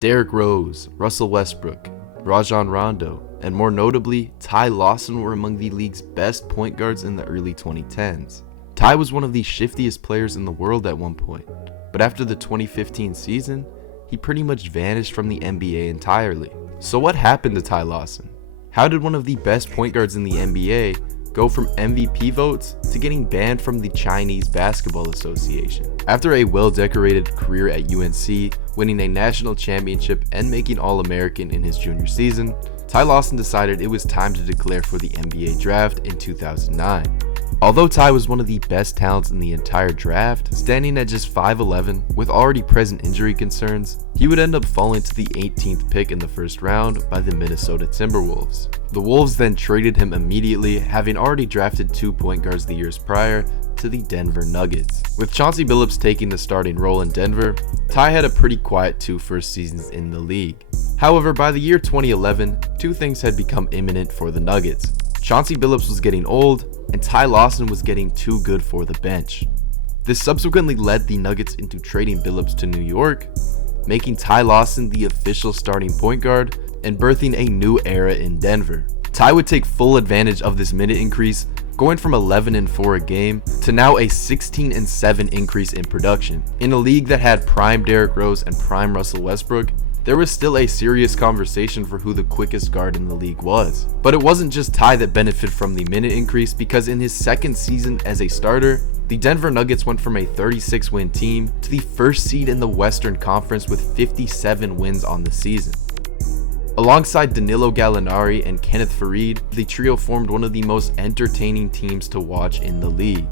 Derrick Rose, Russell Westbrook, Rajon Rondo, and more notably, Ty Lawson were among the league's best point guards in the early 2010s. Ty was one of the shiftiest players in the world at one point, but after the 2015 season, he pretty much vanished from the NBA entirely. So what happened to Ty Lawson? How did one of the best point guards in the NBA go from MVP votes to getting banned from the Chinese Basketball Association? After a well-decorated career at UNC, winning a national championship and making All-American in his junior season, Ty Lawson decided it was time to declare for the NBA draft in 2009. Although Ty was one of the best talents in the entire draft, standing at just 5'11", with already present injury concerns, he would end up falling to the 18th pick in the first round by the Minnesota Timberwolves. The Wolves then traded him immediately, having already drafted 2 point guards the years prior, to the Denver Nuggets. With Chauncey Billups taking the starting role in Denver, Ty had a pretty quiet 2 first seasons in the league. However, by the year 2011, 2 things had become imminent for the Nuggets. Chauncey Billups was getting old, and Ty Lawson was getting too good for the bench. This subsequently led the Nuggets into trading Billups to New York, making Ty Lawson the official starting point guard and birthing a new era in Denver. Ty would take full advantage of this minute increase, going from 11-4 a game to now a 16-7 increase in production. In a league that had prime Derrick Rose and prime Russell Westbrook, there was still a serious conversation for who the quickest guard in the league was. But it wasn't just Ty that benefited from the minute increase, because in his second season as a starter, the Denver Nuggets went from a 36-win team to the first seed in the Western Conference with 57 wins on the season. Alongside Danilo Gallinari and Kenneth Faried, the trio formed one of the most entertaining teams to watch in the league.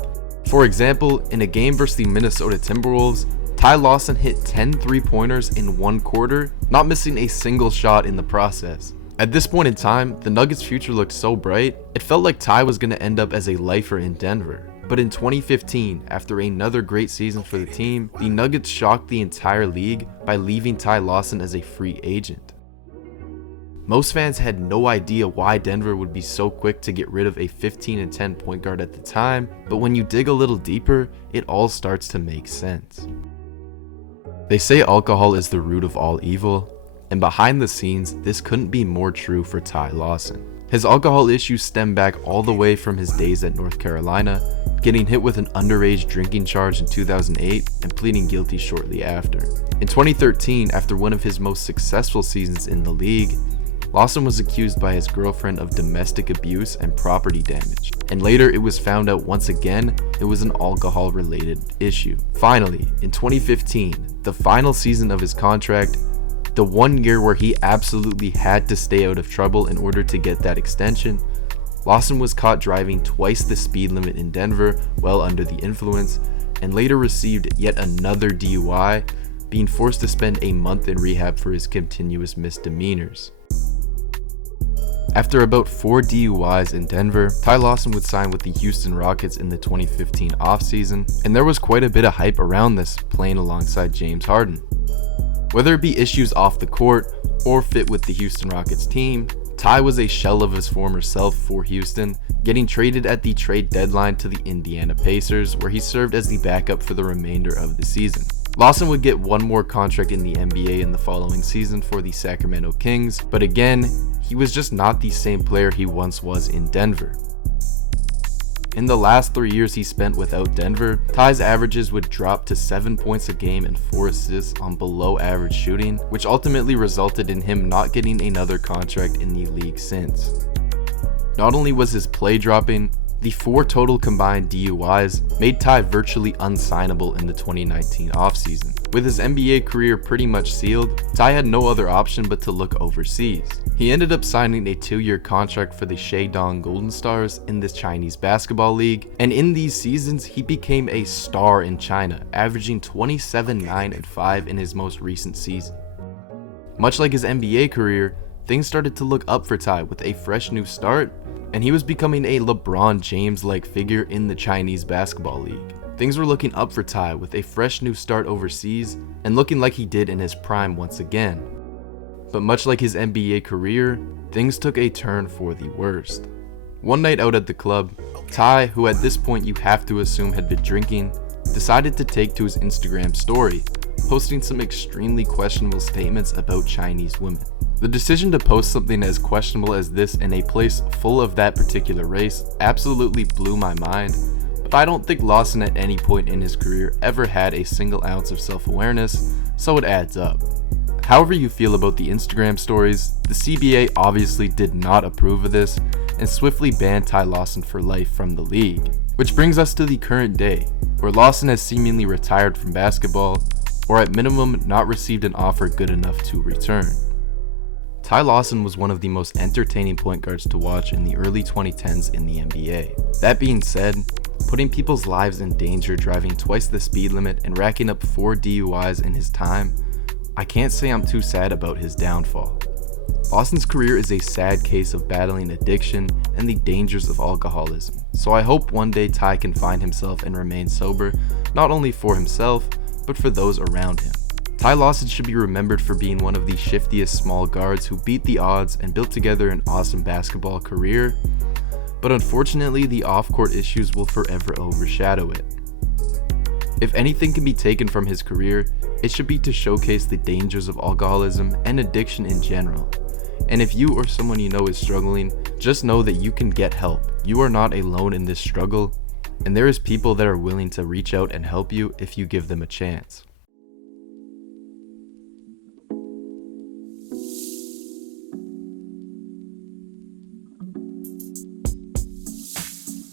For example, in a game versus the Minnesota Timberwolves, Ty Lawson hit 10 3-pointers in 1 quarter, not missing a single shot in the process. At this point in time, the Nuggets' future looked so bright, it felt like Ty was going to end up as a lifer in Denver. But in 2015, after another great season for the team, the Nuggets shocked the entire league by leaving Ty Lawson as a free agent. Most fans had no idea why Denver would be so quick to get rid of a 15-10 point guard at the time, but when you dig a little deeper, it all starts to make sense. They say alcohol is the root of all evil, and behind the scenes, this couldn't be more true for Ty Lawson. His alcohol issues stem back all the way from his days at North Carolina, getting hit with an underage drinking charge in 2008 and pleading guilty shortly after. In 2013, after one of his most successful seasons in the league, Lawson was accused by his girlfriend of domestic abuse and property damage, and later it was found out once again it was an alcohol-related issue. Finally, in 2015, the final season of his contract, the 1 year where he absolutely had to stay out of trouble in order to get that extension, Lawson was caught driving twice the speed limit in Denver while under the influence, and later received yet another DUI, being forced to spend a month in rehab for his continuous misdemeanors. After about 4 DUIs in Denver, Ty Lawson would sign with the Houston Rockets in the 2015 offseason, and there was quite a bit of hype around this, playing alongside James Harden. Whether it be issues off the court or fit with the Houston Rockets team, Ty was a shell of his former self for Houston, getting traded at the trade deadline to the Indiana Pacers, where he served as the backup for the remainder of the season. Lawson would get 1 more contract in the NBA in the following season for the Sacramento Kings, but again, he was just not the same player he once was in Denver. In the last 3 years he spent without Denver, Ty's averages would drop to 7 points a game and 4 assists on below average shooting, which ultimately resulted in him not getting another contract in the league since. Not only was his play dropping, the 4 total combined DUIs made Ty virtually unsignable in the 2019 offseason. With his NBA career pretty much sealed, Ty had no other option but to look overseas. He ended up signing a 2-year contract for the Shandong Golden Stars in the Chinese Basketball League, and in these seasons he became a star in China, averaging 27, 9, and 5 in his most recent season. Much like his NBA career, things started to look up for Ty with a fresh new start, and he was becoming a LeBron James-like figure in the Chinese Basketball League. Things were looking up for Ty with a fresh new start overseas and looking like he did in his prime once again. But much like his NBA career, things took a turn for the worst. One night out at the club, Ty, who at this point you have to assume had been drinking, decided to take to his Instagram story, posting some extremely questionable statements about Chinese women. The decision to post something as questionable as this in a place full of that particular race absolutely blew my mind, but I don't think Lawson at any point in his career ever had a single ounce of self-awareness, so it adds up. However you feel about the Instagram stories, the CBA obviously did not approve of this and swiftly banned Ty Lawson for life from the league. Which brings us to the current day, where Lawson has seemingly retired from basketball, or at minimum not received an offer good enough to return. Ty Lawson was one of the most entertaining point guards to watch in the early 2010s in the NBA. That being said, putting people's lives in danger driving twice the speed limit and racking up 4 DUIs in his time, I can't say I'm too sad about his downfall. Lawson's career is a sad case of battling addiction and the dangers of alcoholism, so I hope one day Ty can find himself and remain sober, not only for himself, but for those around him. Ty Lawson should be remembered for being one of the shiftiest small guards who beat the odds and built together an awesome basketball career, but unfortunately the off-court issues will forever overshadow it. If anything can be taken from his career, it should be to showcase the dangers of alcoholism and addiction in general. And if you or someone you know is struggling, just know that you can get help. You are not alone in this struggle, and there is people that are willing to reach out and help you if you give them a chance.